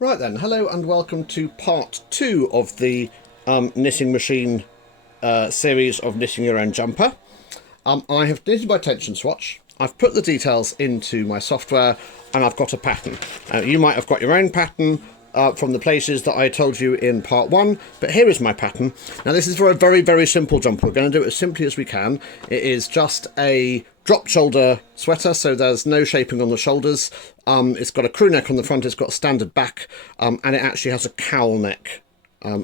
Right then, hello and welcome to part 2 of the knitting machine series of knitting your own jumper. I have knitted my tension swatch, I've put the details into my software, and I've got a pattern. You might have got your own pattern from the places that I told you in part 1, but here is my pattern. Now this is for a very, very simple jumper. We're going to do it as simply as we can. It is just a drop shoulder sweater, so there's no shaping on the shoulders. It's got a crew neck on the front, it's got a standard back, and it actually has a cowl neck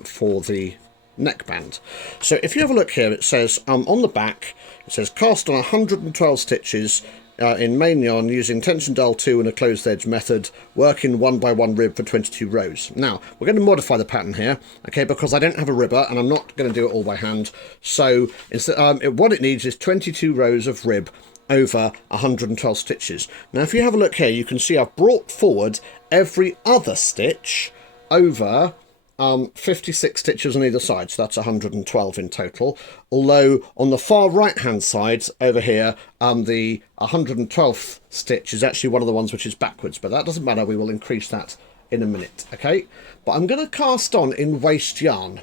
for the neckband. So if you have a look here, it says on the back, it says cast on 112 stitches in main yarn using tension dial 2 and a closed edge method, working 1 by 1 rib for 22 rows. Now we're going to modify the pattern here, okay, because I don't have a ribber and I'm not going to do it all by hand. So what it needs is 22 rows of rib over 112 stitches. Now if you have a look here, you can see I've brought forward every other stitch over 56 stitches on either side, so that's 112 in total. Although on the far right hand side over here, the 112th stitch is actually one of the ones which is backwards, but that doesn't matter, we will increase that in a minute, okay? But I'm going to cast on in waste yarn.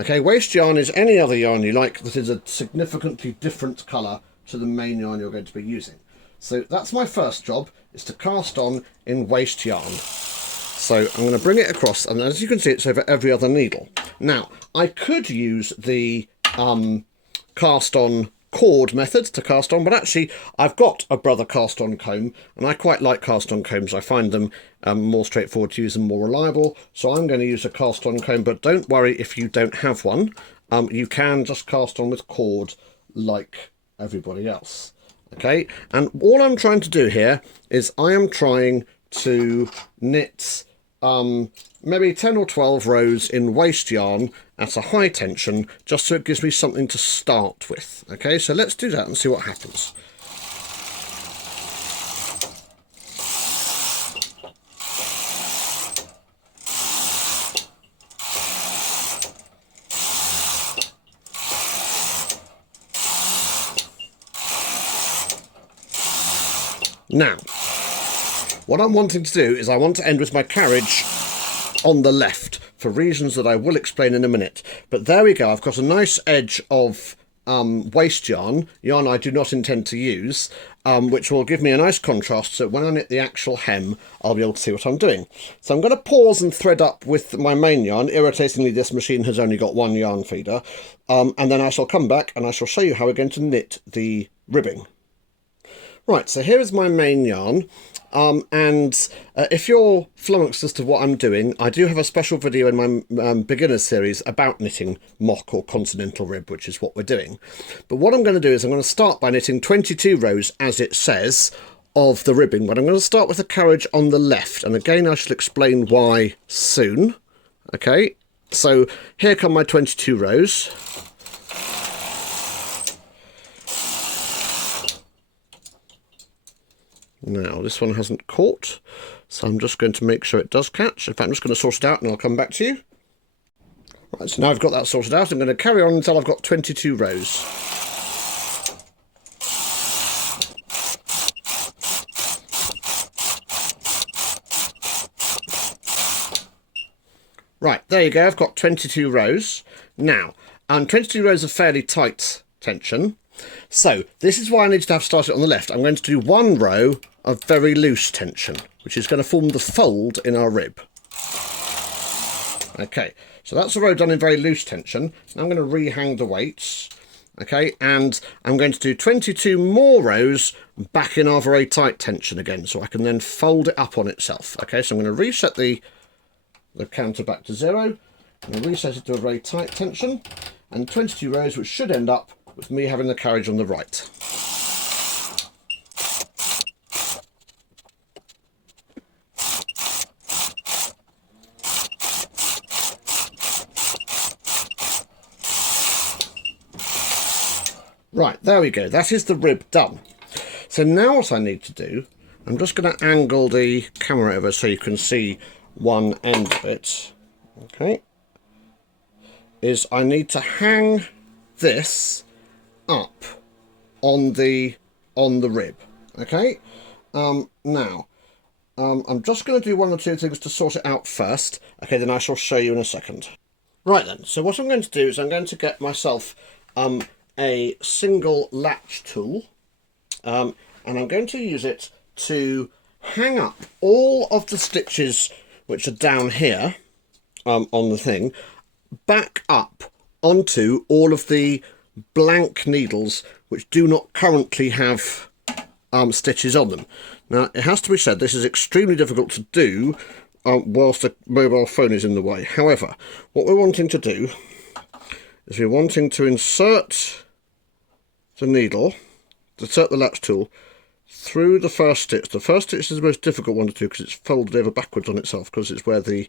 Okay, waste yarn is any other yarn you like that is a significantly different colour to the main yarn you're going to be using. So that's my first job, is to cast on in waste yarn. So I'm going to bring it across, and as you can see, it's over every other needle. Now, I could use the cast on cord method to cast on, but actually I've got a Brother cast on comb, and I quite like cast on combs. I find them more straightforward to use and more reliable, so I'm going to use a cast on comb, but don't worry if you don't have one. You can just cast on with cord like everybody else. Okay, and all I'm trying to do here is I am trying to knit maybe 10 or 12 rows in waste yarn at a high tension, just so it gives me something to start with. Okay, so let's do that and see what happens. Now, what I'm wanting to do is I want to end with my carriage on the left for reasons that I will explain in a minute. But there we go, I've got a nice edge of waste yarn I do not intend to use, which will give me a nice contrast, so when I knit the actual hem I'll be able to see what I'm doing. So I'm going to pause and thread up with my main yarn. Irritatingly, this machine has only got one yarn feeder, and then I shall come back and I shall show you how we're going to knit the ribbing. Right, so here is my main yarn, and if you're flummoxed as to what I'm doing, I do have a special video in my beginner series about knitting mock or continental rib, which is what we're doing. But what I'm going to do is I'm going to start by knitting 22 rows, as it says, of the ribbing, but I'm going to start with the carriage on the left, and again I shall explain why soon. Okay, so here come my 22 rows. Now, this one hasn't caught, so I'm just going to make sure it does catch. In fact, I'm just going to sort it out and I'll come back to you. Right, so now I've got that sorted out, I'm going to carry on until I've got 22 rows. Right, there you go, I've got 22 rows. Now, 22 rows of fairly tight tension. So this is why I need to have started on the left. I'm going to do one row of very loose tension, which is going to form the fold in our rib. Okay, so that's a row done in very loose tension. Now I'm going to rehang the weights. Okay, and I'm going to do 22 more rows back in our very tight tension again, so I can then fold it up on itself. Okay, so I'm going to reset the counter back to 0. I'm going to reset it to a very tight tension, and 22 rows, which should end up with me having the carriage on the right. Right, there we go, that is the rib done. So now what I need to do, I'm just going to angle the camera over so you can see one end of it, okay, is I need to hang this up on the rib. Okay, now I'm just going to do one or two things to sort it out first. Okay, then I shall show you in a second. Right then, so what I'm going to do is I'm going to get myself a single latch tool, and I'm going to use it to hang up all of the stitches which are down here on the thing back up onto all of the blank needles which do not currently have stitches on them. Now, it has to be said, this is extremely difficult to do whilst the mobile phone is in the way. However, what we're wanting to do is we're wanting to insert the needle, insert the latch tool through the first stitch. The first stitch is the most difficult one to do because it's folded over backwards on itself, because it's where the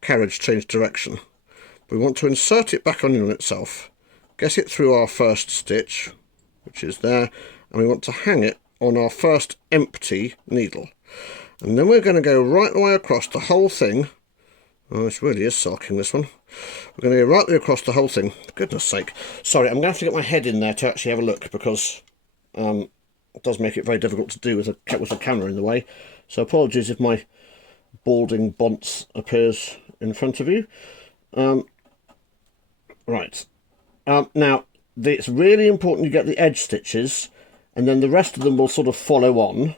carriage changed direction. We want to insert it back on itself, get it through our first stitch, which is there, and we want to hang it on our first empty needle. And then we're going to go right the way across the whole thing. Oh, this really is sulking, this one. We're going to go right the way across the whole thing. For goodness sake. Sorry, I'm going to have to get my head in there to actually have a look, because it does make it very difficult to do with the camera in the way. So apologies if my balding bonce appears in front of you. Right. Now, it's really important you get the edge stitches, and then the rest of them will sort of follow on.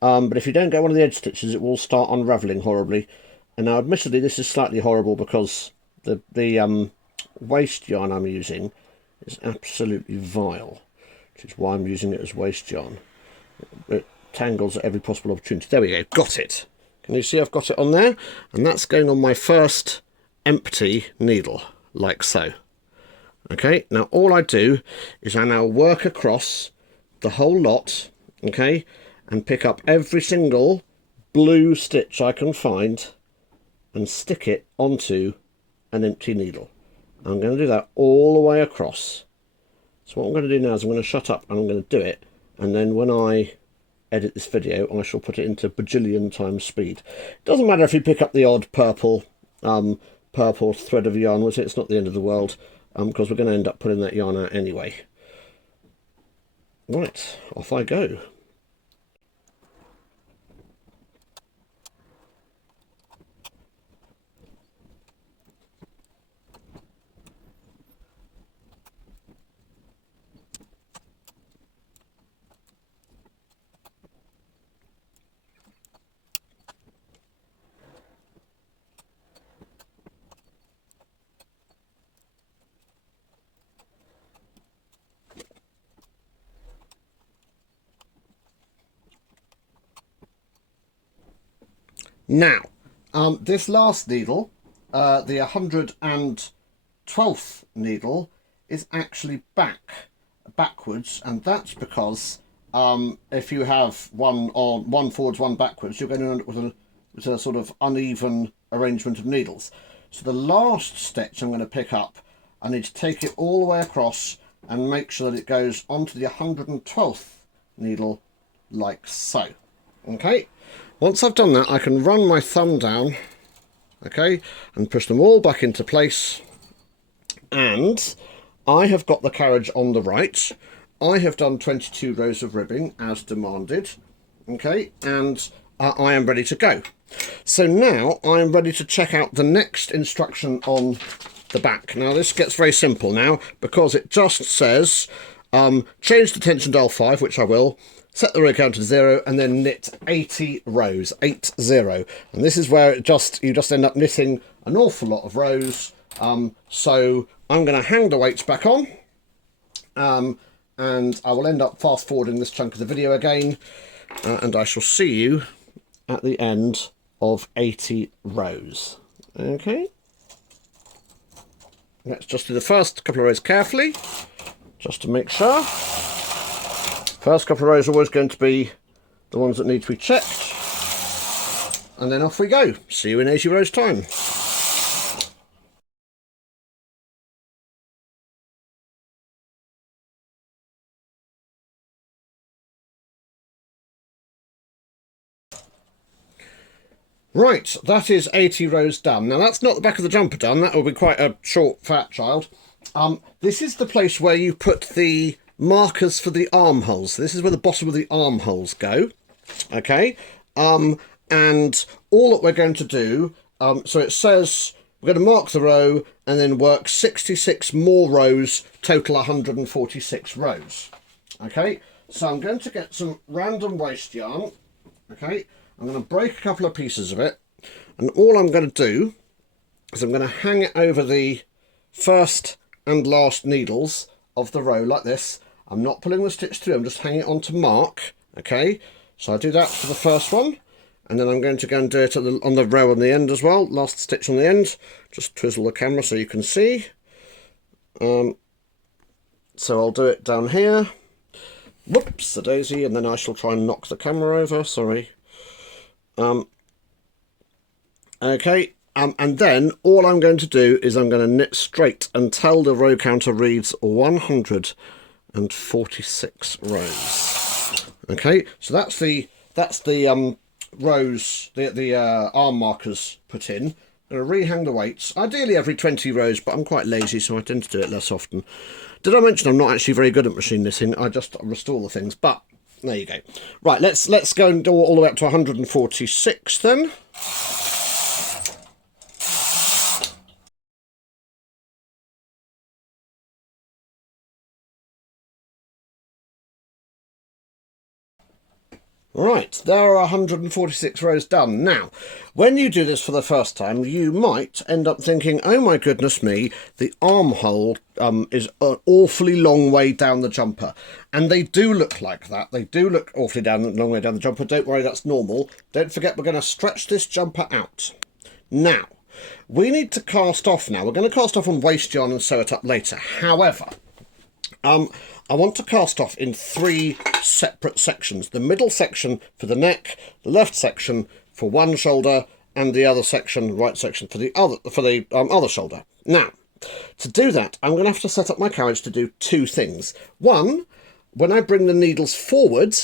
But if you don't get one of the edge stitches, it will start unravelling horribly. And now, admittedly, this is slightly horrible because the waste yarn I'm using is absolutely vile, which is why I'm using it as waste yarn. It tangles at every possible opportunity. There we go, got it. Can you see I've got it on there? And that's going on my first empty needle, like so. Okay, now all I do is I now work across the whole lot, okay, and pick up every single blue stitch I can find and stick it onto an empty needle. I'm going to do that all the way across. So what I'm going to do now is I'm going to shut up and I'm going to do it, and then when I edit this video I shall put it into bajillion times speed. It doesn't matter if you pick up the odd purple thread of yarn with it, it's not the end of the world, because we're going to end up putting that yarn out anyway. Right, off I go. Now, this last needle, the 112th needle, is actually backwards, and that's because if you have one forwards, one backwards, you're going to end up with a sort of uneven arrangement of needles. So the last stitch I'm going to pick up, I need to take it all the way across and make sure that it goes onto the 112th needle, like so. Okay. Once I've done that, I can run my thumb down, okay, and push them all back into place. And I have got the carriage on the right. I have done 22 rows of ribbing as demanded, okay, and I am ready to go. So now I am ready to check out the next instruction on the back. Now this gets very simple now, because it just says change the tension dial 5, which I will. Set the row count to 0 and then knit 80 rows, 80. And this is where you just end up knitting an awful lot of rows. So I'm going to hang the weights back on, and I will end up fast forwarding this chunk of the video again, and I shall see you at the end of 80 rows. Okay. Let's just do the first couple of rows carefully, just to make sure. First couple of rows are always going to be the ones that need to be checked. And then off we go. See you in 80 rows time. Right, that is 80 rows done. Now that's not the back of the jumper done. That will be quite a short, fat child. This is the place where you put the markers for the armholes. This is where the bottom of the armholes go. Okay, and all that we're going to do, so it says we're going to mark the row and then work 66 more rows, total 146 rows. Okay, so I'm going to get some random waste yarn. Okay, I'm going to break a couple of pieces of it, and all I'm going to do is I'm going to hang it over the first and last needles of the row like this. I'm not pulling the stitch through, I'm just hanging it on to mark. Okay, so I do that for the first one, and then I'm going to go and do it on the row on the end as well, last stitch on the end. Just twizzle the camera so you can see. So I'll do it down here. Whoops, the daisy, and then I shall try and knock the camera over, sorry. Okay, and then all I'm going to do is I'm going to knit straight until the row counter reads 146 rows. Okay, so that's the rows, the arm markers put in. I'm going to rehang the weights, ideally every 20 rows, but I'm quite lazy, so I tend to do it less often. Did I mention I'm not actually very good at machine knitting? I just restore the things, but there you go. Right, let's go and do all the way up to 146 then. Right, there are 146 rows done. Now, when you do this for the first time, you might end up thinking, oh my goodness me, the armhole is an awfully long way down the jumper. And they do look like that. They do look awfully long way down the jumper. Don't worry, that's normal. Don't forget, we're going to stretch this jumper out. Now, we need to cast off now. We're going to cast off on waste yarn and sew it up later. However, I want to cast off in 3 separate sections. The middle section for the neck, the left section for one shoulder, and the other section, right section, for the other shoulder. Now, to do that, I'm going to have to set up my carriage to do 2 things. One, when I bring the needles forward,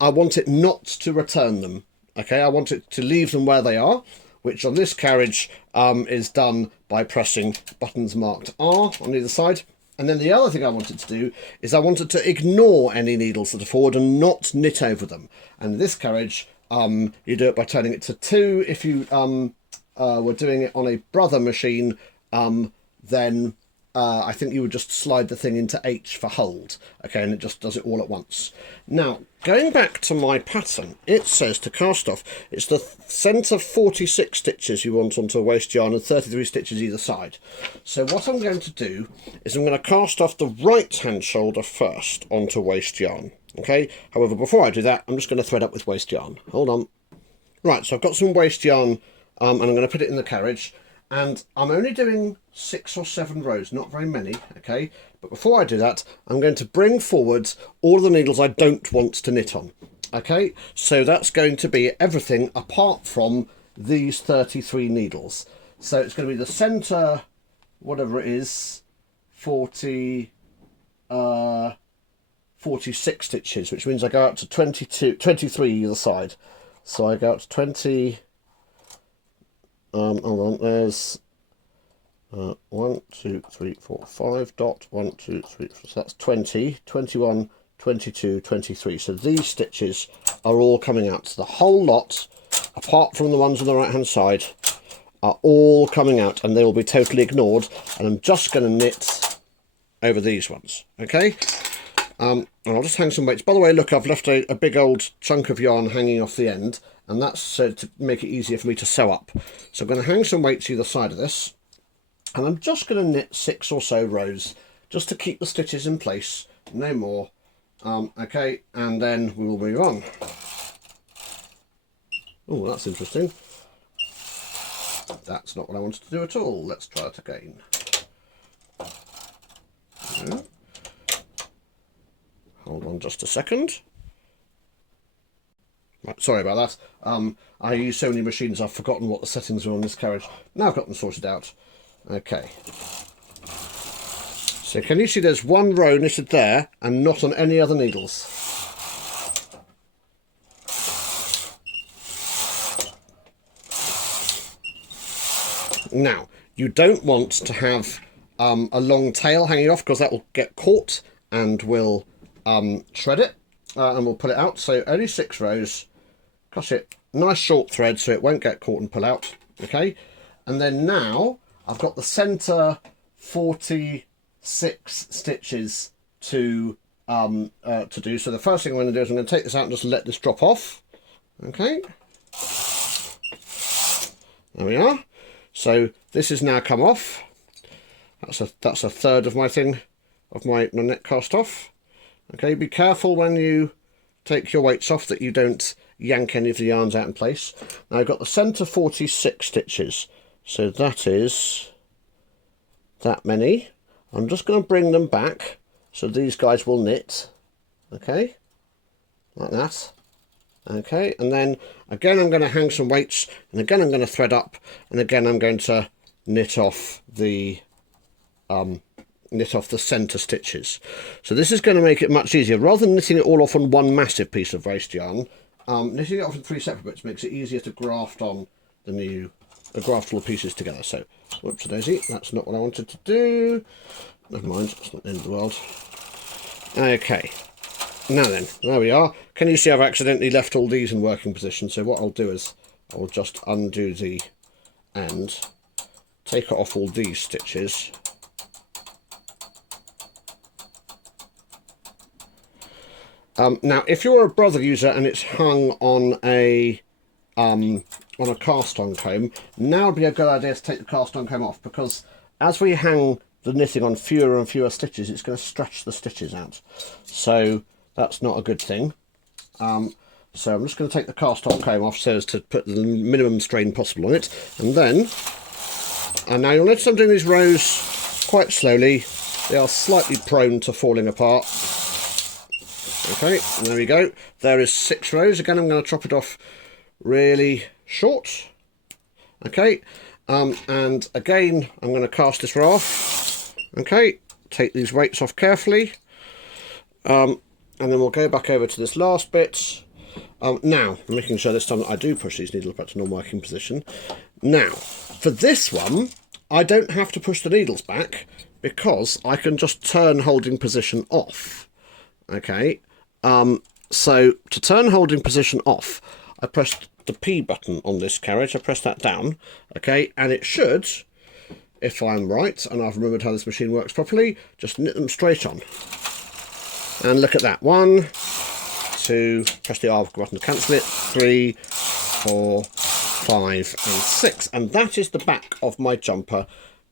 I want it not to return them. Okay, I want it to leave them where they are, which on this carriage is done by pressing buttons marked R on either side. And then the other thing I wanted to do is I wanted to ignore any needles that are forward and not knit over them. And in this carriage, you do it by turning it to 2. If you were doing it on a Brother machine, then I think you would just slide the thing into H for hold. Okay, and it just does it all at once. Now, going back to my pattern, it says to cast off, it's the centre 46 stitches you want onto a waste yarn and 33 stitches either side. So what I'm going to do is I'm going to cast off the right hand shoulder first onto waste yarn. Okay, however, before I do that, I'm just going to thread up with waste yarn. Hold on. Right, so I've got some waste yarn and I'm going to put it in the carriage. And I'm only doing 6 or 7 rows, not very many, okay? But before I do that, I'm going to bring forward all the needles I don't want to knit on, okay? So that's going to be everything apart from these 33 needles. So it's going to be the centre, whatever it is, 46 stitches, which means I go out to 23 either side. So I go out to 20... hold on, there's 1, 2, 3, 4, 5 dot 1, 2, 3, 4, so that's 20, 21, 22, 23. So these stitches are all coming out. So the whole lot, apart from the ones on the right hand side, are all coming out and they will be totally ignored. And I'm just going to knit over these ones, okay? And I'll just hang some weights. By the way, look, I've left a big old chunk of yarn hanging off the end, and that's to make it easier for me to sew up. So I'm going to hang some weights either side of this, and I'm just going to knit 6 or so rows just to keep the stitches in place, no more. Okay, and then we will move on. Oh, that's interesting. That's not what I wanted to do at all. Let's try it again. No. Hold on just a second. Right, sorry about that. I use so many machines I've forgotten what the settings were on this carriage. Now I've got them sorted out. Okay. So can you see there's one row knitted there and not on any other needles? Now, you don't want to have a long tail hanging off because that will get caught and will shred it, and we'll pull it out. So only 6 rows. Cut it nice short thread so it won't get caught and pull out. Okay, and then now I've got the center 46 stitches to do. So the first thing I'm going to do is I'm going to take this out and just let this drop off. Okay, there we are. So this has now come off. That's a third of my thing, of my net cast off. Okay, be careful when you take your weights off that you don't yank any of the yarns out in place. Now I've got the center 46 stitches, so that is that many. I'm just going to bring them back so these guys will knit. Okay, like that. Okay, and then again I'm going to hang some weights, and again I'm going to thread up, and again I'm going to knit off the center stitches. So this is going to make it much easier. Rather than knitting it all off on one massive piece of waste yarn, knitting it off in 3 separate bits makes it easier to graft on graft all the pieces together. So, whoops a daisy, that's not what I wanted to do. Never mind, it's not the end of the world. Okay, now then, there we are. Can you see I've accidentally left all these in working position? So what I'll do is I'll just undo the end, take off all these stitches. Now, if you're a Brother user and it's hung on a cast-on comb, now would be a good idea to take the cast-on comb off, because as we hang the knitting on fewer and fewer stitches, it's going to stretch the stitches out. So that's not a good thing. So I'm just going to take the cast-on comb off so as to put the minimum strain possible on it. And now you'll notice I'm doing these rows quite slowly. They are slightly prone to falling apart. Okay, and there we go. There is 6 rows. Again, I'm going to chop it off really short. Okay, and again, I'm going to cast this row off. Okay, take these weights off carefully. And then we'll go back over to this last bit. Now, making sure this time that I do push these needles back to normal working position. Now, for this one, I don't have to push the needles back because I can just turn holding position off. Okay. So to turn holding position off, I pressed the P button on this carriage. I press that down, okay, and it should, if I'm right and I've remembered how this machine works properly, just knit them straight on. And look at that. 1, 2, press the R button to cancel it. 3, 4, 5, and 6, and that is the back of my jumper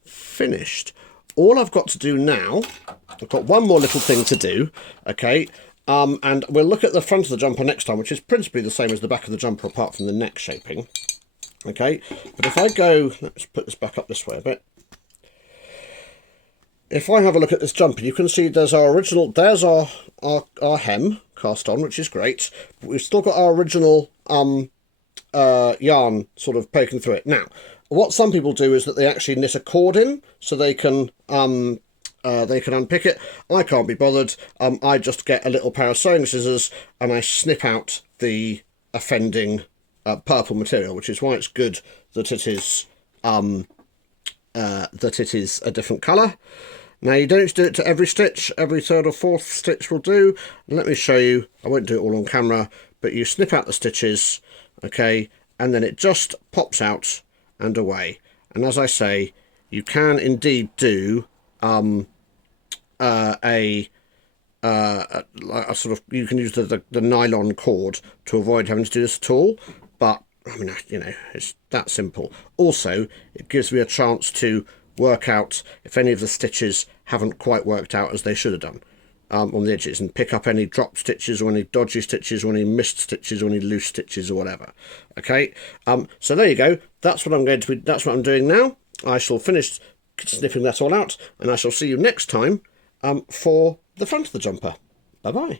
finished. All I've got to do now, I've got one more little thing to do, okay. And we'll look at the front of the jumper next time, which is principally the same as the back of the jumper apart from the neck shaping. Okay, but if I go, let's put this back up this way a bit. If I have a look at this jumper, you can see there's our original, there's our hem cast on, which is great, but we've still got our original yarn sort of poking through it. Now, what some people do is that they actually knit a cord in so they can unpick it. I can't be bothered. I just get a little pair of sewing scissors and I snip out the offending purple material, which is why it's good that it is a different colour. Now you don't do it to every stitch. Every 3rd or 4th stitch will do. And let me show you. I won't do it all on camera, but you snip out the stitches, okay, and then it just pops out and away. And as I say, you can indeed do a sort of, you can use the nylon cord to avoid having to do this at all, but I mean, you know, it's that simple. Also, it gives me a chance to work out if any of the stitches haven't quite worked out as they should have done on the edges, and pick up any dropped stitches or any dodgy stitches or any missed stitches or any loose stitches or whatever. Okay, so there you go. That's what I'm doing now. I shall finish snipping that all out, and I shall see you next time for the front of the jumper. Bye bye.